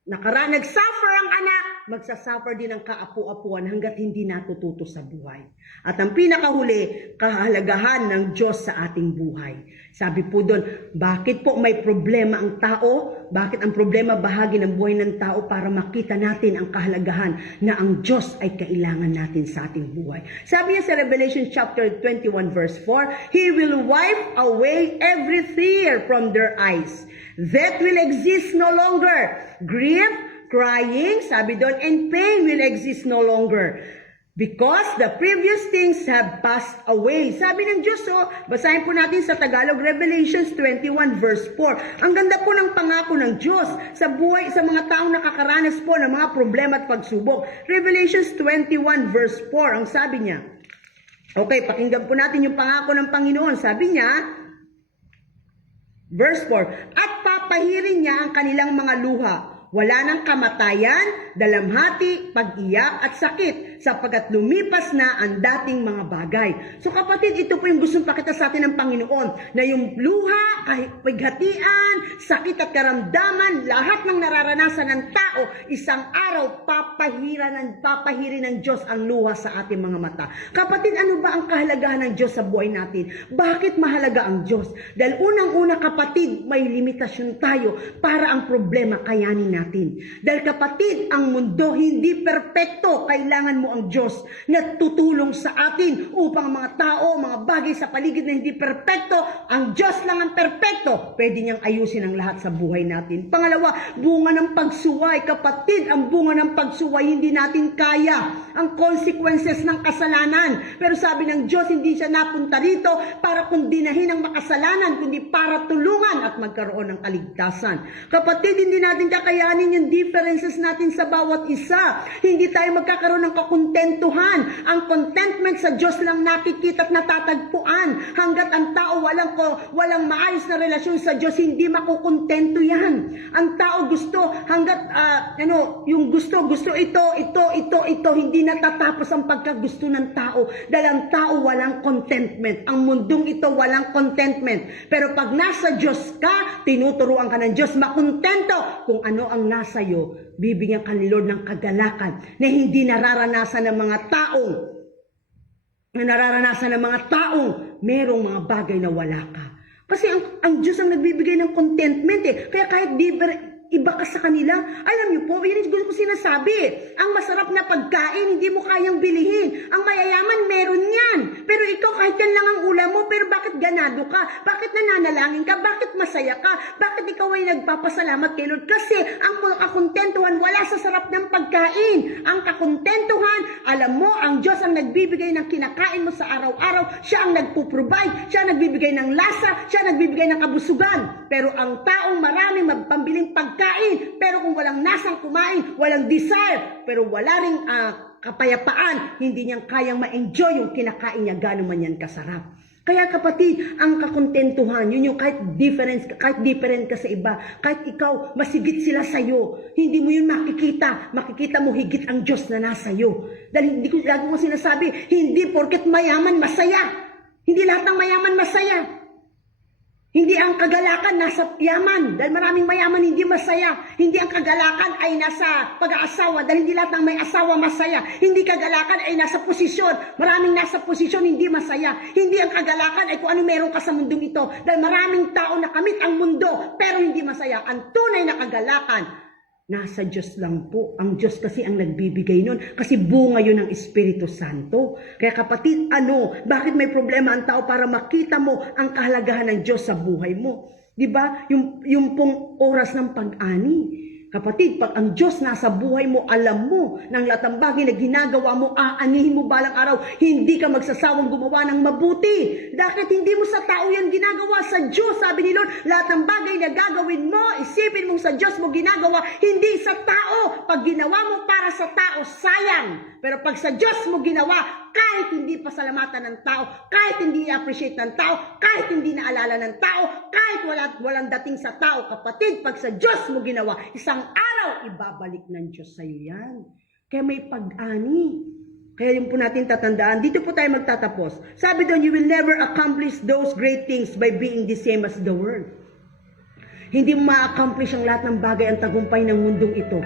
nag-suffer ang anak, magsasuffer din ng kaapu-apuan hanggat hindi natututo sa buhay. At ang pinakahuli, kahalagahan ng Diyos sa ating buhay. Sabi po doon, bakit po may problema ang tao? Bakit ang problema bahagi ng buhay ng tao para makita natin ang kahalagahan na ang Diyos ay kailangan natin sa ating buhay. Sabi niya sa Revelation chapter 21 verse 4, He will wipe away every tear from their eyes. Death will exist no longer. Grief, crying, sabi doon, and pain will exist no longer. Because the previous things have passed away. Sabi ng Diyos, basahin po natin sa Tagalog, Revelations 21 verse 4. Ang ganda po ng pangako ng Diyos sa buhay, sa mga taong nakakaranas po ng mga problema at pagsubok. Revelations 21 verse 4, ang sabi niya. Okay, pakinggan po natin yung pangako ng Panginoon. Sabi niya, verse 4, at papahirin niya ang kanilang mga luha. Wala nang kamatayan, dalamhati, pag-iyak at sakit sapagkat lumipas na ang dating mga bagay. So kapatid, ito po yung gustong pakita sa atin ng Panginoon na yung luha, paghatian, sakit at karamdaman, lahat ng nararanasan ng tao, isang araw papahirin ng Diyos ang luha sa ating mga mata. Kapatid, ano ba ang kahalagahan ng Diyos sa buhay natin? Bakit mahalaga ang Diyos? Dahil unang-una kapatid, may limitasyon tayo para ang problema kayanin natin. Dahil kapatid, ang mundo hindi perpekto. Kailangan mo ang Diyos na tutulong sa atin upang mga tao, mga bagay sa paligid na hindi perpekto, ang Diyos lang ang perpekto. Pwede niyang ayusin ang lahat sa buhay natin. Pangalawa, bunga ng pagsuway. Kapatid, ang bunga ng pagsuway hindi natin kaya. Ang consequences ng kasalanan. Pero sabi ng Diyos, hindi siya napunta rito para kundinahin ang makasalanan, kundi para tulungan at magkaroon ng kaligtasan. Kapatid, hindi natin kakayanin yung differences natin sa bawat isa. Hindi tayo magkakaroon ng kakontentuhan. Ang contentment sa Diyos lang nakikita at natatagpuan. Hanggat ang tao walang maayos na relasyon sa Diyos, hindi makukontento yan. Ang tao gusto, hanggat yung gusto ito, hindi natatapos ang pagkagusto ng tao. Dahil ang tao walang contentment. Ang mundong ito walang contentment. Pero pag nasa Diyos ka, tinuturuan ka ng Diyos, makontento kung ano ang nasa iyo, bibigyan ka ni Lord ng kagalakan na hindi nararanasan ng mga taong merong mga bagay na wala ka. Kasi ang Diyos ang nagbibigay ng contentment Kaya kahit iba ka sa kanila, alam niyo po, yun yung gusto ko sinasabi. Ang masarap na pagkain, hindi mo kayang bilihin. Ang mayayaman, meron yan. Pero ikaw, kahit yan lang ang ulam mo, pero bakit ganado ka? Bakit nananalangin ka? Bakit masaya ka? Bakit ikaw ay nagpapasalamat kay Lord? Kasi ang kakontentuhan wala sa sarap ng pagkain. Ang kakontentuhan, alam mo, ang Diyos ang nagbibigay ng kinakain mo sa araw-araw. Siya ang nagpo-provide. Siya ang nagbibigay ng lasa. Siya ang nagbibigay ng kabusugan. Pero ang taong maraming magpambiling pagkain, pero kung walang nasang kumain, walang desire, pero wala ring kapayapaan, hindi niyang kayang ma-enjoy yung kinakain niya, gano'n man yan kasarap. Kaya kapatid, ang kakontentuhan, yun yung kahit different ka sa iba, kahit ikaw, masigit sila sa'yo, hindi mo yun makikita mo higit ang Diyos na nasa iyo. Dahil lagi ko sinasabi, hindi porket mayaman, masaya. Hindi lahat ng mayaman, masaya. Hindi ang kagalakan nasa yaman. Dahil maraming mayaman hindi masaya. Hindi ang kagalakan ay nasa pag-aasawa. Dahil hindi lahat ng may asawa masaya. Hindi kagalakan ay nasa posisyon. Maraming nasa posisyon hindi masaya. Hindi ang kagalakan ay kung ano meron ka sa mundong ito. Dahil maraming tao nakamit ang mundo pero hindi masaya. Ang tunay na kagalakan, nasa Diyos lang po. Ang Diyos kasi ang nagbibigay nun. Kasi bunga yun ng Espiritu Santo. Kaya kapatid, bakit may problema ang tao para makita mo ang kahalagahan ng Diyos sa buhay mo? Diba? Yung pong oras ng pag-ani. Kapatid, pag ang Diyos nasa buhay mo, alam mo ng lahat ng bagay na ginagawa mo, aanihin mo balang araw, hindi ka magsasawang gumawa ng mabuti. Dahil hindi mo sa tao yan ginagawa, sa Diyos. Sabi ni Lord, lahat ng bagay na gagawin mo, isipin mo sa Diyos mo ginagawa, hindi sa tao. Pag ginawa mo para sa tao, sayang. Pero pag sa Diyos mo ginawa, kahit hindi pasalamatan ng tao, kahit hindi appreciate ng tao, kahit hindi naalala ng tao, kahit walang dating sa tao, kapatid, pag sa Diyos mo ginawa, isang araw, ibabalik ng Diyos sa iyo yan. Kaya may pag-ani. Kaya yung po natin tatandaan, dito po tayo magtatapos. Sabi doon, you will never accomplish those great things by being the same as the world. Hindi mo ma-accomplish ang lahat ng bagay, ang tagumpay ng mundong ito.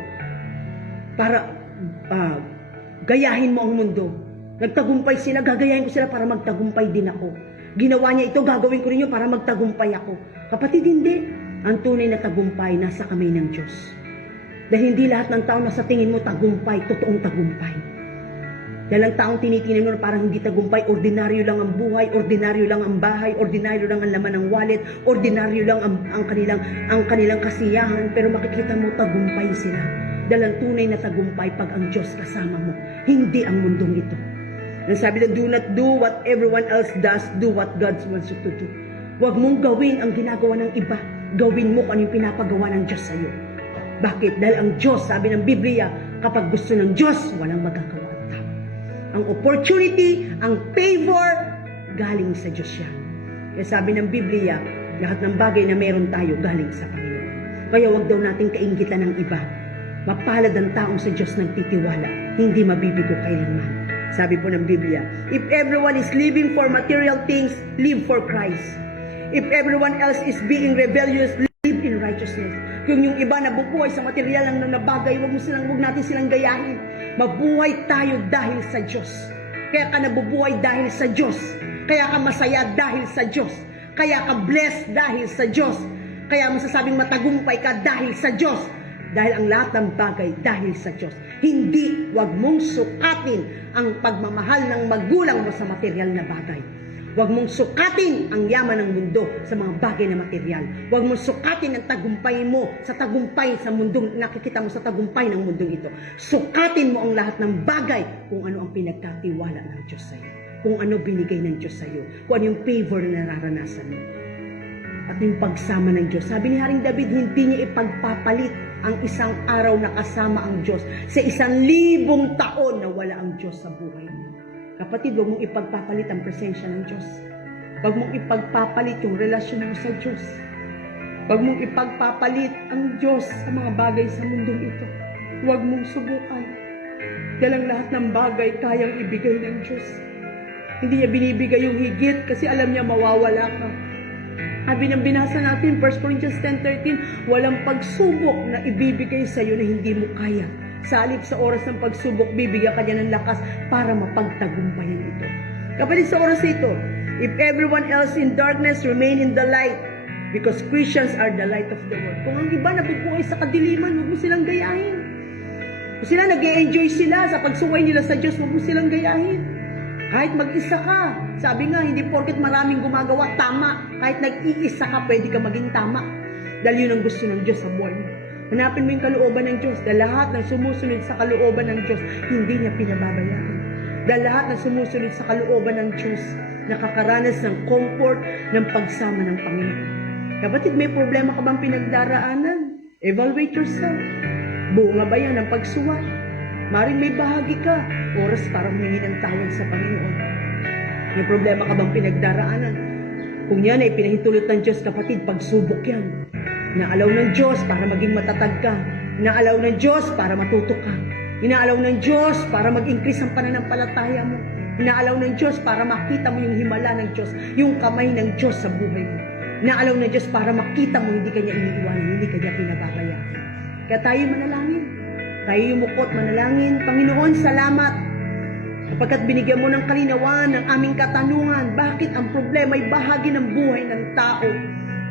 ah, gayahin mo ang mundo. Nagtagumpay sila, gagayahin ko sila para magtagumpay din ako. Ginawa niya ito, gagawin ko rin yun para magtagumpay ako. Kapatid, hindi. Ang tunay na tagumpay nasa kamay ng Diyos. Dahil hindi lahat ng tao na sa tingin mo tagumpay, totoong tagumpay. Dahil ang taong tinitingnan mo parang hindi tagumpay, ordinaryo lang ang buhay, ordinaryo lang ang bahay, ordinaryo lang ang laman ng wallet, ordinaryo lang ang kanilang kasiyahan, pero makikita mo tagumpay sila. Dahil ang tunay na tagumpay pag ang Diyos kasama mo, hindi ang mundong ito. Ang sabi na, do not do what everyone else does, do what God wants you to do. Huwag mong gawin ang ginagawa ng iba. Gawin mo kung anong pinapagawa ng Diyos sa iyo. Bakit? Dahil ang Diyos, sabi ng Biblia, kapag gusto ng Diyos, walang magagawa ang tao. Ang opportunity, ang favor, galing sa Diyos yan. Kaya sabi ng Biblia, lahat ng bagay na meron tayo, galing sa Panginoon. Kaya huwag daw nating kainggitan ng iba. Mapalad ang taong sa Diyos nagtitiwala, hindi mabibigo kailanman. Sabi po ng Biblia, if everyone is living for material things, live for Christ. If everyone else is being rebellious, live in righteousness. Kung yung iba nabubuhay sa material lang na bagay, huwag natin silang gayahin. Mabuhay tayo dahil sa Diyos. Kaya ka nabubuhay dahil sa Diyos. Kaya ka masaya dahil sa Diyos. Kaya ka blessed dahil sa Diyos. Kaya masasabing matagumpay ka dahil sa Diyos. Dahil ang lahat ng bagay dahil sa Diyos. Hindi, wag mong sukatin ang pagmamahal ng magulang mo sa material na bagay. Wag mong sukatin ang yaman ng mundo sa mga bagay na material. Wag mong sukatin ang tagumpay mo sa tagumpay sa mundong nakikita mo sa tagumpay ng mundong ito. Sukatin mo ang lahat ng bagay kung ano ang pinagkatiwala ng Diyos sa iyo. Kung ano binigay ng Diyos sa iyo. Kung ano yung favor na nararanasan mo. At yung pagsama ng Diyos. Sabi ni Haring David, hindi niya ipagpapalit ang isang araw na kasama ang Diyos sa 1,000 taon na wala ang Diyos sa buhay mo. Kapatid, huwag mong ipagpapalit ang presensya ng Diyos. Huwag mong ipagpapalit yung relasyon mo sa Diyos. Huwag mong ipagpapalit ang Diyos sa mga bagay sa mundong ito. Huwag mong subukan. Dahil ang lahat ng bagay kayang ibigay ng Diyos. Hindi niya binibigay yung higit kasi alam niya mawawala ka. Sabi ng binasa natin, 1 Corinthians 10:13, walang pagsubok na ibibigay sa iyo na hindi mo kaya. Salip sa oras ng pagsubok, bibigyan ka niya ng lakas para mapagtagumpayan ito. Kapatid, sa oras ito, if everyone else in darkness remain in the light, because Christians are the light of the world. Kung ang iba nabubuhay sa kadiliman, huwag mo silang gayahin. Kung sila nag-e-enjoy sila sa pagsuway nila sa Diyos, huwag mo silang gayahin. Kahit mag-isa ka. Sabi nga, hindi porket maraming gumagawa, tama. Kahit nag-iisa ka, pwede ka maging tama. Dahil yun ang gusto ng Diyos sa buhay mo. Hanapin mo yung kalooban ng Diyos. Dahil lahat ng sumusunod sa kalooban ng Diyos, hindi niya pinababayaan. Dahil lahat ng sumusunod sa kalooban ng Diyos, nakakaranas ng comfort ng pagsama ng Panginoon. Kapatid, may problema ka bang pinagdaraanan? Evaluate yourself. Bunga ba yan ng pagsuway? Maring may bahagi ka, oras para humingi ng tawad sa Panginoon. May problema ka bang pinagdaraanan? Kung yan ay pinahintulot ng Diyos, kapatid, pagsubok yan. Inaalaw ng Diyos para maging matatag ka. Inaalaw ng Diyos para matuto ka. Inaalaw ng Diyos para mag-increase ang pananampalataya mo. Inaalaw ng Diyos para makita mo yung himala ng Diyos, yung kamay ng Diyos sa buhay mo. Inaalaw ng Diyos para makita mo hindi kanya iniiwanan, hindi kanya pinababayaan. Kaya tayo manalangin. Tayo yumukot, manalangin. Panginoon, salamat. Kapagkat binigyan mo ng kalinawan ng aming katanungan, bakit ang problema ay bahagi ng buhay ng tao?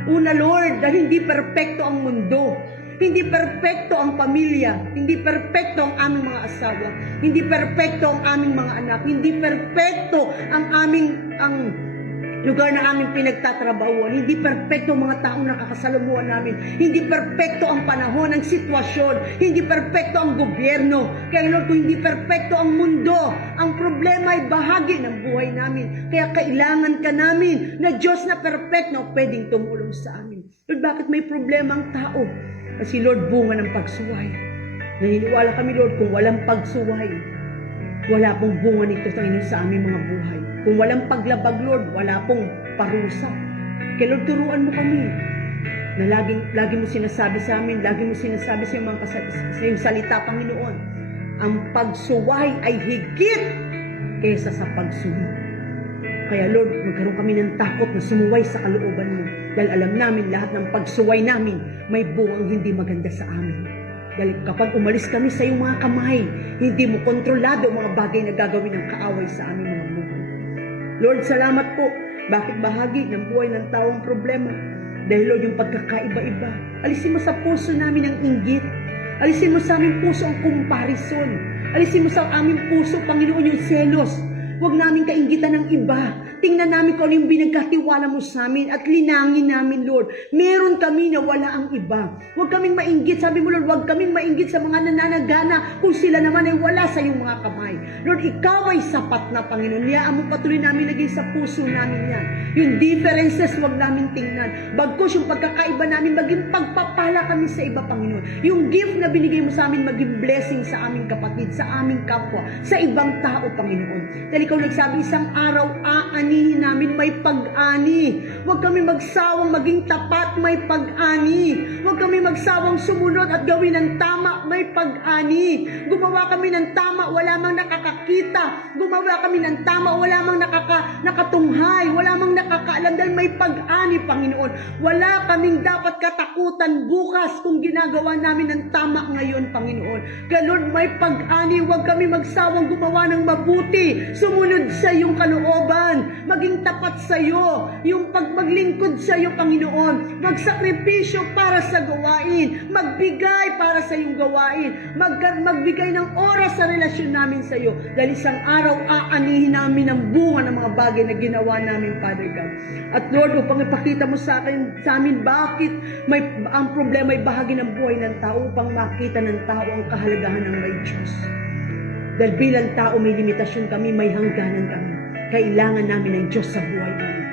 Una, Lord, dahil hindi perpekto ang mundo. Hindi perpekto ang pamilya. Hindi perpekto ang aming mga asawa. Hindi perpekto ang aming mga anak. Hindi perpekto ang lugar na aming pinagtatrabahuan. Hindi perpekto ang mga taong nakakasalamuhan namin. Hindi perpekto ang panahon, ang sitwasyon. Hindi perpekto ang gobyerno. Kaya Lord, kung hindi perpekto ang mundo, ang problema ay bahagi ng buhay namin. Kaya kailangan ka namin na Diyos na perpekto pwedeng tumulong sa amin. Lord, bakit may problema ang tao? Kasi Lord, bunga ng pagsuway. Naniniwala kami Lord, kung walang pagsuway, wala pong bunga nito sa aming mga buhay. Kung walang paglabag, Lord, wala pong parusa. Kaya Lord, turuan mo kami na lagi mo sinasabi sa amin, lagi mo sinasabi sa iyong salita, Panginoon, ang pagsuway ay higit kaysa sa pagsuway. Kaya Lord, magkaroon kami ng takot na sumuway sa kalooban mo. Dahil alam namin lahat ng pagsuway namin may bungang hindi maganda sa amin. Dahil kapag umalis kami sa iyong mga kamay, hindi mo kontrolado ang mga bagay na gagawin ng kaaway sa aming mga buhay. Lord, salamat po. Bakit bahagi ng buhay ng tao ang problema? Dahil Lord, yung pagkakaiba-iba. Alisin mo sa puso namin ang inggit. Alisin mo sa aming puso ang comparison. Alisin mo sa aming puso, Panginoon, yung selos. Huwag namin kainggitan ng iba. Tingnan namin kung ano yung binagkatiwala mo sa amin at linangin namin, Lord. Meron kami na wala ang iba. Huwag kaming mainggit. Sabi mo, Lord, huwag kaming mainggit sa mga nananagana kung sila naman ay wala sa iyong mga kamay. Lord, ikaw ay sapat na, Panginoon. Niyaan mo patuloy namin lagay sa puso namin yan. Yung differences, huwag namin tingnan. Bagkus yung pagkakaiba namin, maging pagpapala kami sa iba, Panginoon. Yung gift na binigay mo sa amin, maging blessing sa aming kapatid, sa aming kapwa, sa ibang tao, Panginoon. Dahil ikaw nagsabi, isang araw, aanihin namin, may pag-ani. Huwag kami magsawang maging tapat, may pag-ani. Huwag kami magsawang sumunod at gawin ng tama, may pag-ani. Gumawa kami ng tama, wala mang nakakakita. Gumawa kami ng tama, wala mang nakatunghay, wala mang nakakaalam dahil may pag-ani, Panginoon. Wala kaming dapat katakutan bukas kung ginagawa namin ng tama ngayon, Panginoon. Kaya Lord, may pag-ani, huwag kami magsawang gumawa ng mabuti. Sumunod sa iyong kalooban, maging tapat sa iyo, yung maglingkod sa iyo, Panginoon, magsakripisyo para sa gawain, magbigay para sa iyong gawain, magbigay ng oras sa relasyon namin sa iyo, dahil isang araw aanihin namin ang bunga ng mga bagay na ginawa namin, Father God. At Lord, upang ipakita mo sa amin bakit ang problema ay bahagi ng buhay ng tao, upang makita ng tao ang kahalagahan ng may Diyos. Dahil bilang tao may limitasyon kami, may hangganan kami. Kailangan namin ng Diyos sa buhay namin.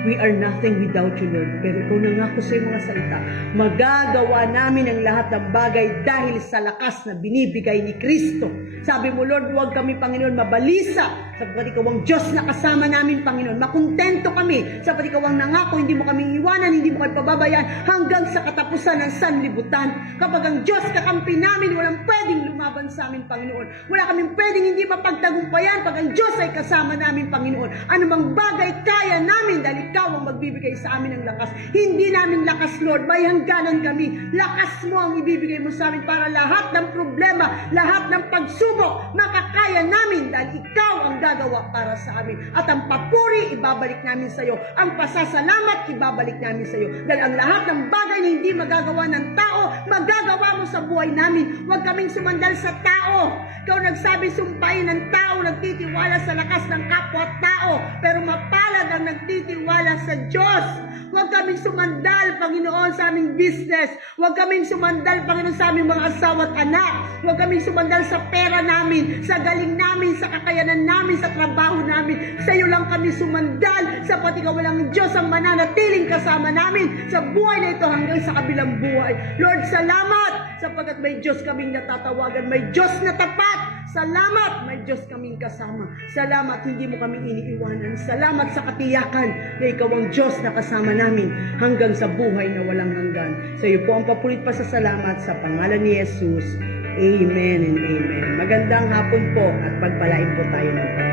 We are nothing without you, Lord. Pero ikaw nangako sa iyong mga salita, magagawa namin ang lahat ng bagay dahil sa lakas na binibigay ni Kristo. Sabi mo, Lord, huwag kami, Panginoon, mabalisa sapagkat ikaw ang Diyos na kasama namin, Panginoon. Makontento kami sapagkat ikaw ang nangako, hindi mo kami iwanan, hindi mo kami pababayaan hanggang sa katapusan ng sanlibutan. Kapag ang Diyos kakampi namin, walang pwedeng lumaban sa amin, Panginoon. Wala kaming pwedeng hindi mapagtagumpayan pag ang Diyos ay kasama namin, Panginoon. Anumang bagay kaya namin dahil ikaw ang magbibigay sa amin ng lakas. Hindi namin lakas, Lord. May hangganan kami. Lakas mo ang ibibigay mo sa amin para lahat ng problema, lahat ng pagsubok, makakaya namin dahil ikaw ang gagawa para sa amin. At ang papuri, ibabalik namin sa iyo. Ang pasasalamat, ibabalik namin sa iyo. Dahil ang lahat ng bagay na hindi magagawa ng tao, magagawa mo sa buhay namin. Huwag kaming sumandal sa tao. Ikaw nagsabi, sumpayin ng tao, nagtitiwala sa lakas ng kapwa-tao, pero mapalad ang nagtitiwala sa Diyos. Huwag kaming sumandal, Panginoon, sa aming business. Huwag kaming sumandal, Panginoon, sa aming mga asawa at anak. Huwag kaming sumandal sa pera namin, sa galing namin, sa kakayanan namin, sa trabaho namin. Sa iyo lang kami sumandal, sapat ikaw walang Diyos ang mananatiling kasama namin sa buhay na ito hanggang sa kabilang buhay. Lord, salamat sapagkat may Diyos kaming natatawagan, may Diyos na tapat. Salamat, may Diyos kaming kasama. Salamat, hindi mo kaming iniiwanan. Salamat sa katiyakan na ikaw ang Diyos na kasama namin hanggang sa buhay na walang hanggan. Sa iyo po ang papulit pa sa salamat sa pangalan ni Jesus. Amen and amen. Magandang hapon po at pagpalain po tayo ng Panginoon.